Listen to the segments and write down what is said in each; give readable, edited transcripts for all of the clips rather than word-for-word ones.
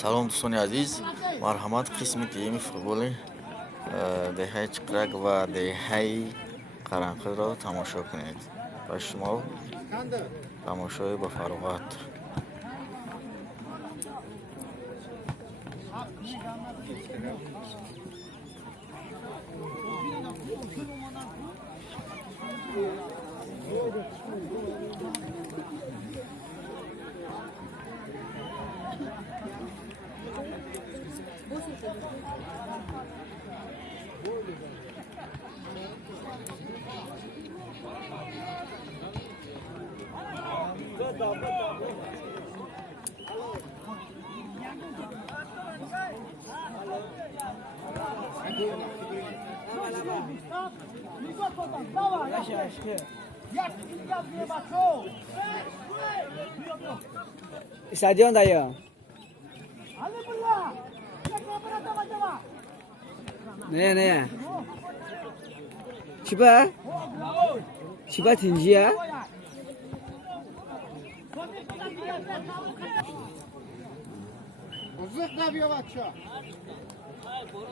салом дӯстони азиз, марҳамат, қисми тими футболи деҳаи Чиқрак ва деҳаи Қаранқизро тамошо кунед. Ба шумо тамошои ба фароғат. استادیوم دایا نه چی با تینجیه Ozık da bir bacca.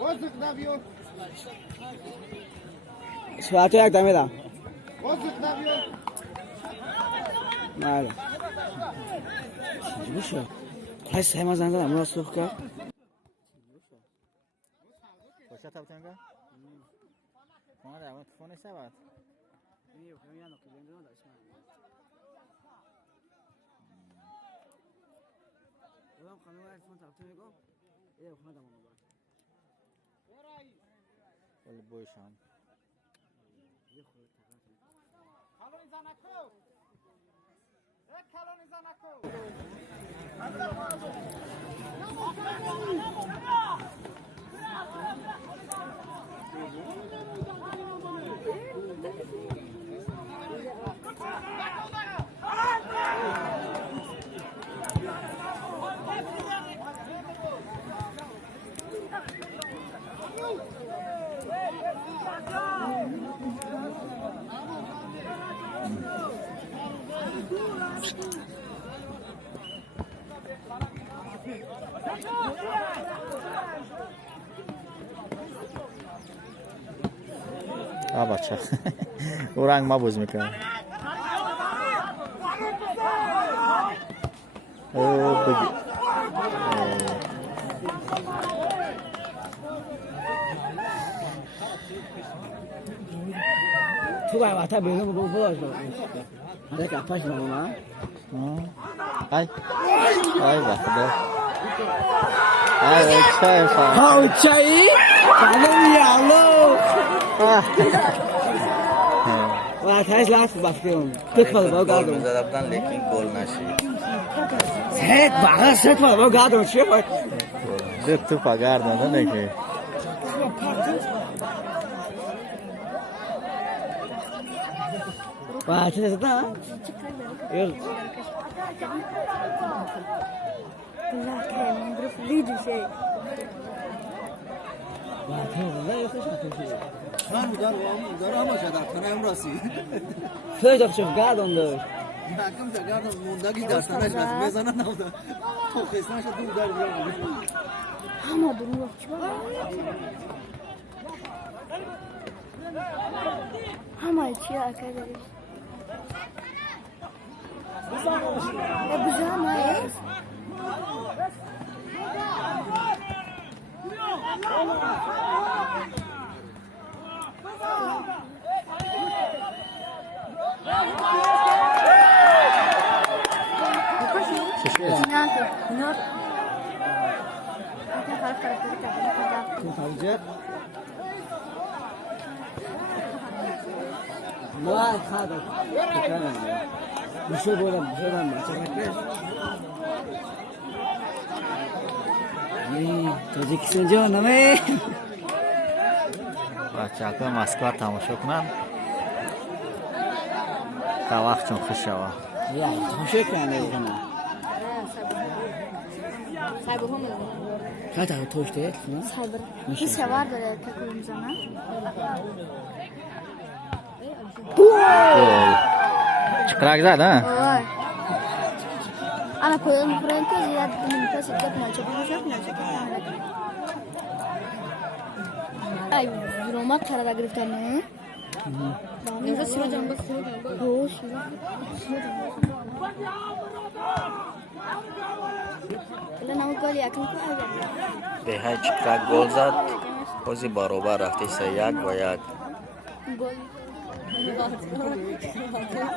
Ozık da bir. ساعت یک دمه دام Ozık da bir. نه چی هست همه زنده دارم راست سوخ کرد کجا تابتونگا؟ ما در اون تلفن سبات. ولی بویشان. Kalon izanako. Kalon izanako. بچه او رنگ ما بوز میکنه تو باید وقتا بیرون بگو باش هده که اپاش نمونه ای بخدا ای چای فا ها چایی؟ خانم یالو وقت هایش لحظ بفتیم بکل با گردم زدبدن لیکن گل نشید ست با گردم چیه باید دو تو پا گردم نه که وقت هست نه؟ لا كان نضرب فيديو شيء من دارم آماده در امروزی. خیلی خوب گردم داشت. نکم جگردم موندگی در تنش از میزنه نبوده. تو خیسنش دور در بیرون. همه دنیا چیکار؟ همه چی اکیدی؟ بزرگ نیست. نه خدا میشه بودم تاجیکستان جا نمی بچه ها مسکو تماشا کنن تا وقت چون خوش شوا تماشا کنه خاطر توشته صبر کی سوار داره که کنیم زمان چقدر زد ها وای Ana pojedą w rękę, że ja nie pasy kapnąć, bo muszę kapnąć. Aj, w Roma karada gryftany. Yoksa sıra cambaz. Yo, sıra. Lan gol yakın koyacağım. دههای چکرک گل زد بازی برابر رفته 3-1 و 1 Gol.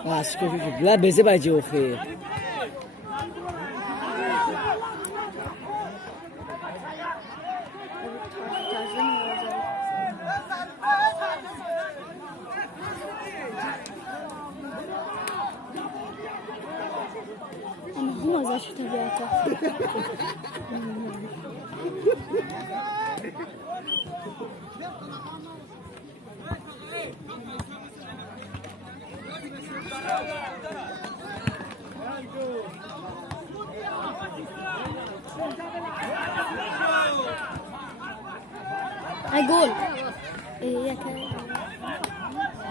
راست که بلا بزه باجی اوخی Ama هم ازش tabiata. Ay gol. Ya kan.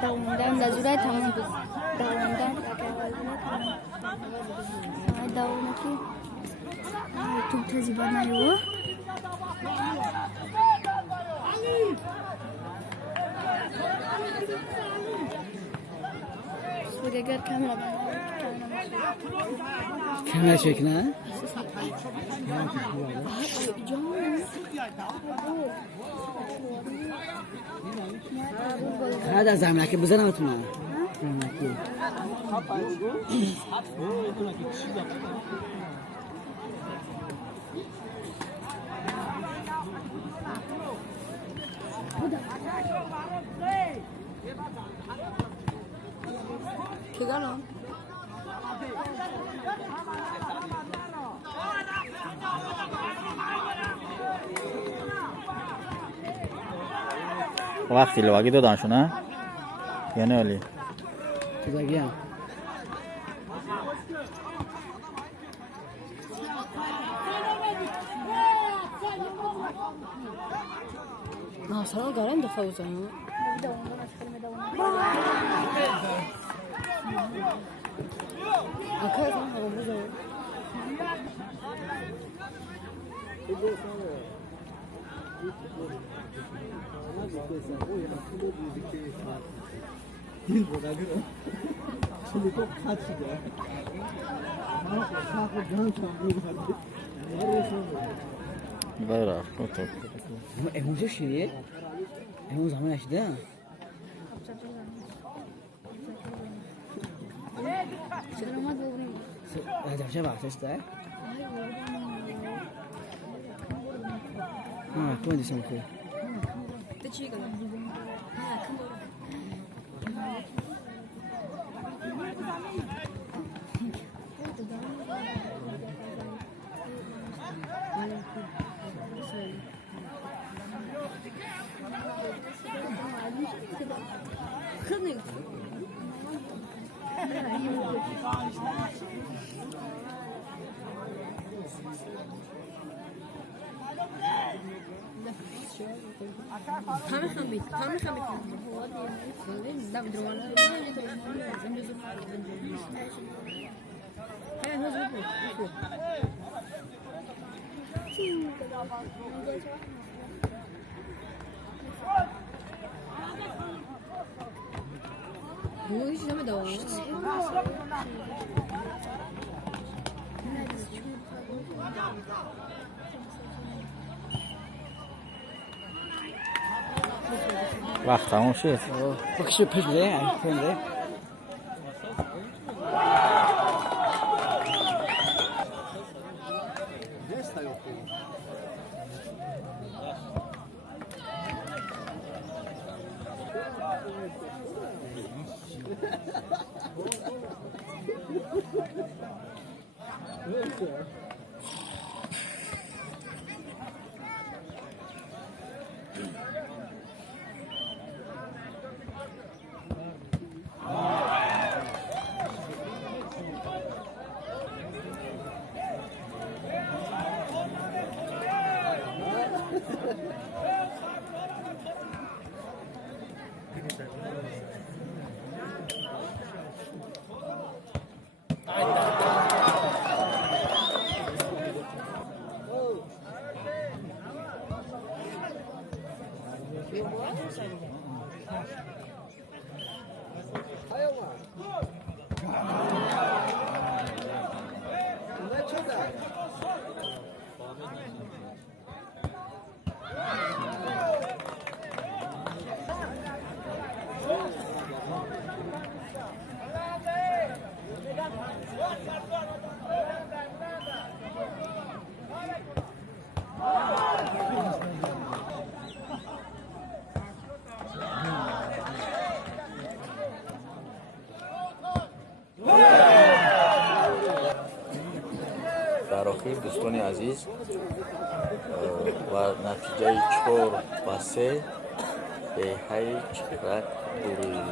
Daundan lazura tamam. Daundan ay daun ki. YouTube tezi banayo. Surya kamera kamera çekine هذا زعملك بزنا وتما Kigalo. وقتی لواگی دادنشو نه؟ یا نه علی؟ تو داگیم ناصر دارن دفعه بزنم اکه زن هم بزنم Değil bu da göre. Şimdi çok kaçtı. Sağ can çamur vardı. Neresi oldu? برا خودت امروز شیریه امروز همه نشده راجع چه وقت است کون دیسم که Bu hiç demedi o. وقت تموم شد بکشو پیش بده پنده ахир дӯстони азиз ва натиҷаи 4-3 беҳайҷ чиқрак бурид.